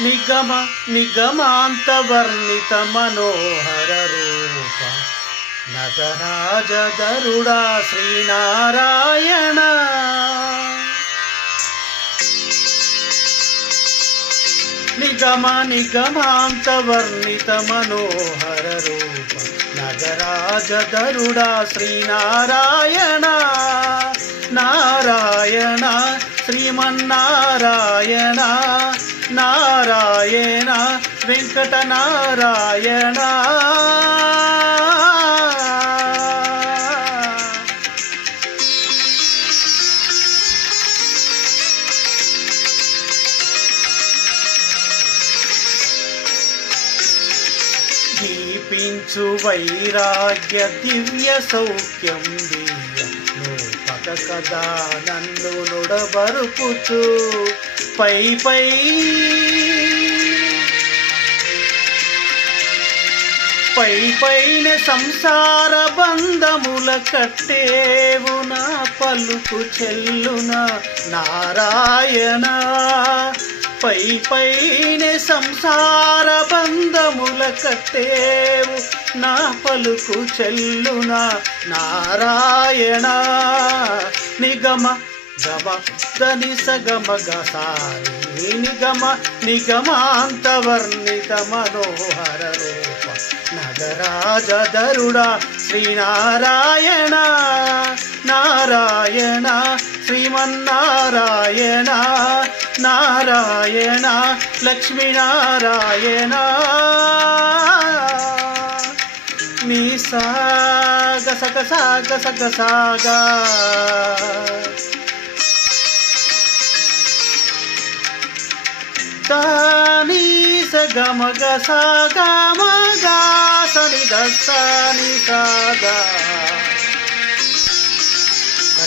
నిగమ నిగమాంతవర్ణిత మనోహర రూప నగరాజధరుడా శ్రీనారాయణ. నిగమ నిగమాంతవర్ణిత మనోహర రూప నగరాజధరుడా శ్రీనారాయణ. నారాయణ శ్రీమన్నారాయణ నారాయణ వెంకట నారాయణ. దీపించు వైరాగ్య దివ్య సౌఖ్యం దివ్య లోపక కదా నన్ను నుడబరుపుచు పై పై పై పైన సంసార బంధముల కట్టేవు నా పలుకు చెల్లున నారాయణ. పై పైన సంసార బంధముల కట్టేవు నా పలుకు చెల్లున నారాయణ. నిగమ గమ దని సగమ గసారి నిగమ నిగమాంతవర్ణిత మనోహర రూప నగరాజధరుడా శ్రీనారాయణ. నారాయణ శ్రీమన్నారాయణ నారాయణ లక్ష్మీనారాయణ. నీ సాగ సగ సాగ సగ సాగా నీ సగమ గ సాగ మగ సని దని సాగా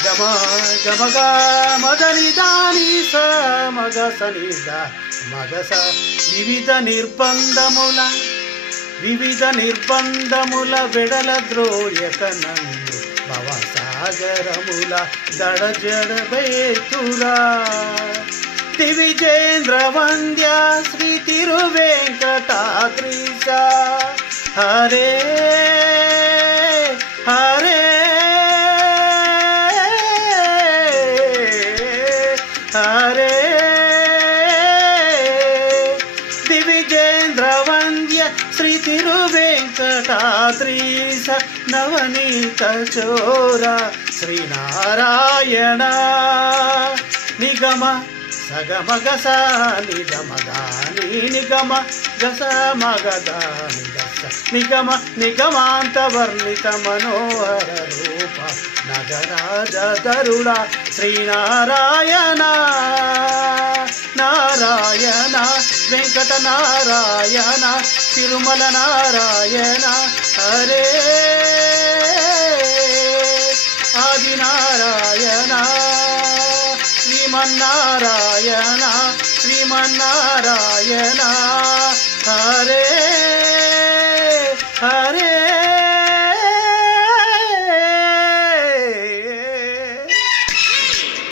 గమ గమగ మదని దాని స మగ సని ద మగ స. వివిధ నిర్బంధముల వెడల ద్రోయక నన్ను భవసాగరముల దడజడబేతురా. దివిజేంద్ర వంద్య శ్రీ తిరువేంకటాద్రీశ హరే హరే హరే. దివిజేంద్ర వంద్య శ్రీ తిరువేంకటాద్రీశ నవనీత చోర శ్రీనారాయణ. నిగమ సగమ గస నిగమదాని నిగమ గస మగదాని గస నిగమ నిగమాంతవర్ణిత మనోహర రూప నగరాజధరుడా శ్రీనారాయణ. నారాయణ వెంకట నారాయణ తిరుమల నారాయణ హరే ఆదినారాయణ శ్రీమన్నారాయణ శ్రీమన్నారాయణ హరే.